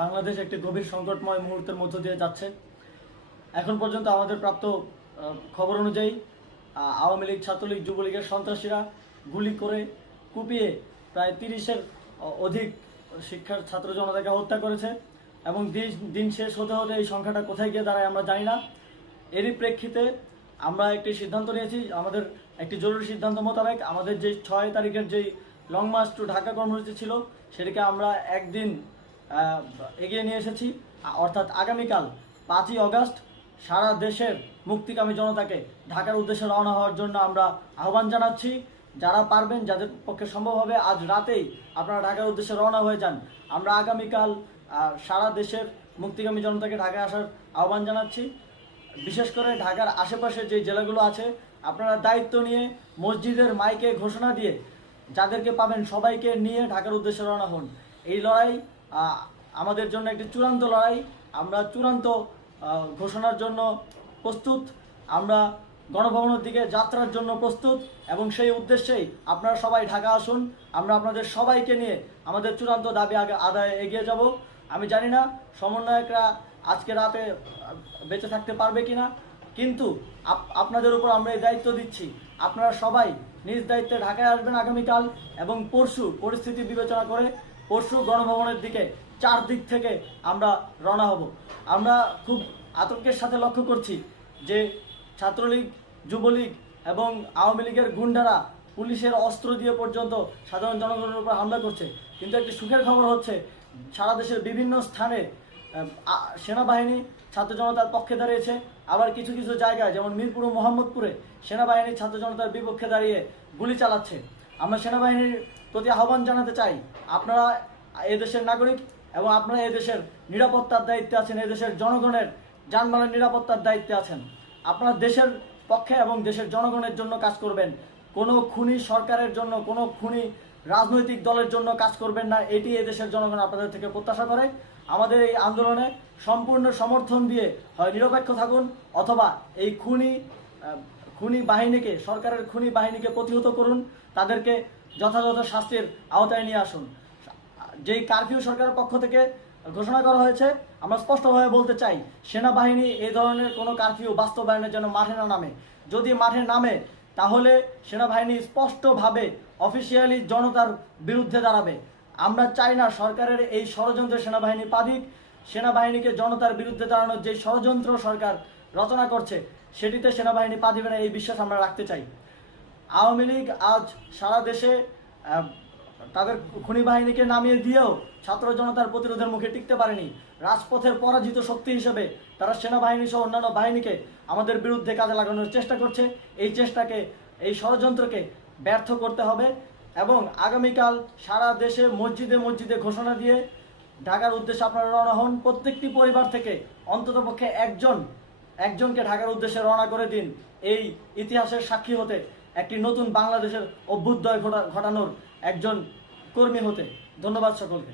বাংলাদেশ একটি গভীর সংকটময় মুহূর্তের মধ্য দিয়ে যাচ্ছে। এখন পর্যন্ত আমাদের প্রাপ্ত খবর অনুযায়ী আওয়ামী লীগ, ছাত্রলীগ, যুবলীগের সন্ত্রাসীরা গুলি করে কুপিয়ে প্রায় 30-এর অধিক শিক্ষার ছাত্র জনতাকে হত্যা করেছে এবং দিন শেষ হতে হতে এই সংখ্যাটা কোথায় গিয়ে দাঁড়ায় আমরা জানি না। এরই প্রেক্ষিতে আমরা একটি সিদ্ধান্ত নিয়েছি, আমাদের একটি জরুরি সিদ্ধান্ত মোতাবেক আমাদের যে 6 তারিখের যেই লং মার্চ টু ঢাকা কর্মসূচি ছিল সেটাকে আমরা একদিন এগিয়ে নিয়ে এসেছি, অর্থাৎ আগামীকাল 5ই অগাস্ট সারা দেশের মুক্তিকামী জনতাকে ঢাকার উদ্দেশ্যে রওনা হওয়ার জন্য আমরা আহ্বান জানাচ্ছি। যারা পারবেন, যাদের পক্ষে সম্ভব হবে, আজ রাতেই আপনারা ঢাকার উদ্দেশ্যে রওনা হয়ে যান। আমরা আগামীকাল সারা দেশের মুক্তিকামী জনতাকে ঢাকায় আসার আহ্বান জানাচ্ছি। বিশেষ করে ঢাকার আশেপাশে যে জেলাগুলো আছে আপনারা দায়িত্ব নিয়ে মসজিদের মাইকে ঘোষণা দিয়ে যাদেরকে পাবেন সবাইকে নিয়ে ঢাকার উদ্দেশ্যে রওনা হন। এই লড়াই আমাদের জন্য একটি চূড়ান্ত লড়াই। আমরা চূড়ান্ত ঘোষণার জন্য প্রস্তুত, আমরা গণভবনের দিকে যাত্রার জন্য প্রস্তুত এবং সেই উদ্দেশ্যেই আপনারা সবাই ঢাকা আসুন। আমরা আপনাদের সবাইকে নিয়ে আমাদের চূড়ান্ত দাবি আদায়ে এগিয়ে যাব। আমি জানি না সমন্বয়করা আজকে রাতে বেঁচে থাকতে পারবে কিনা, কিন্তু আপনাদের উপর আমরা এই দায়িত্ব দিচ্ছি। আপনারা সবাই নিজ দায়িত্বে ঢাকায় আসবেন আগামীকাল এবং পরশু পরিস্থিতি বিবেচনা করে পরশু গণভবনের দিকে 4 দিক থেকে আমরা রওনা হব। আমরা খুব আতঙ্কের সাথে লক্ষ্য করছি যে ছাত্রলীগ, যুবলীগ এবং আওয়ামী লীগের গুন্ডারা পুলিশের অস্ত্র দিয়ে পর্যন্ত সাধারণ জনগণের উপর হামলা করছে। কিন্তু একটি সুখের খবর হচ্ছে সারা দেশের বিভিন্ন স্থানে সেনাবাহিনী ছাত্র জনতার পক্ষে দাঁড়িয়েছে, আবার কিছু কিছু জায়গায় যেমন মিরপুর ও মোহাম্মদপুরে সেনাবাহিনী ছাত্র জনতার বিপক্ষে দাঁড়িয়ে গুলি চালাচ্ছে। আমরা সেনাবাহিনীর প্রতি আহ্বান জানাতে চাই, আপনারা এদেশের নাগরিক এবং আপনারা এদেশের নিরাপত্তার দায়িত্বে আছেন, এদেশের জনগণের যানবাহনের নিরাপত্তার দায়িত্বে আছেন। আপনারা দেশের পক্ষে এবং দেশের জনগণের জন্য কাজ করবেন। কোনো খুনি সরকারের জন্য, কোনো খুনি রাজনৈতিক দলের জন্য কাজ করবেন না, এটি এদেশের জনগণ আপনাদের থেকে প্রত্যাশা করে। আমাদের এই আন্দোলনে সম্পূর্ণ সমর্থন দিয়ে হয় নিরপেক্ষ থাকুন অথবা এই খুনি বাহিনীকে, সরকারের খুনি বাহিনীকে প্রতিহত করুন, তাদেরকে যথাযথ শাস্তির আওতায় নিয়ে আসুন। যেই কারফিউ সরকারের পক্ষ থেকে ঘোষণা করা হয়েছে, আমরা স্পষ্টভাবে বলতে চাই সেনাবাহিনী এই ধরনের কোনো কারফিউ বাস্তবায়নের জন্য মাঠে না নামে। যদি মাঠে নামে তাহলে সেনাবাহিনী স্পষ্টভাবে অফিসিয়ালি জনতার বিরুদ্ধে দাঁড়াবে। আমরা চাই না সরকারের এই ষড়যন্ত্র সেনাবাহিনী পা দিক। সেনাবাহিনীকে জনতার বিরুদ্ধে দাঁড়ানোর যে ষড়যন্ত্র সরকার রচনা করছে সেটিতে সেনাবাহিনী পা দিবে না, এই বিশ্বাস আমরা রাখতে চাই। আওয়ামী লীগ আজ সারা দেশে তাদের খুনি বাহিনীকে নামিয়ে দিয়েও ছাত্র জনতার প্রতিরোধের মুখে টিকতে পারেনি। রাজপথের পরাজিত শক্তি হিসেবে তারা সেনাবাহিনী সহ অন্যান্য বাহিনীকে আমাদের বিরুদ্ধে কাজে লাগানোর চেষ্টা করছে। এই চেষ্টাকে, এই ষড়যন্ত্রকে ব্যর্থ করতে হবে এবং আগামীকাল সারা দেশে মসজিদে মসজিদে ঘোষণা দিয়ে ঢাকার উদ্দেশ্যে আপনারা রওনা হন। প্রত্যেকটি পরিবার থেকে অন্ততপক্ষে একজনকে ঢাকার উদ্দেশ্যে রওনা করে দিন, এই ইতিহাসের সাক্ষী হতে, একটি নতুন বাংলাদেশের অভ্যুদয় ঘটানোর একজন কর্মী হতে। ধন্যবাদ সকলকে।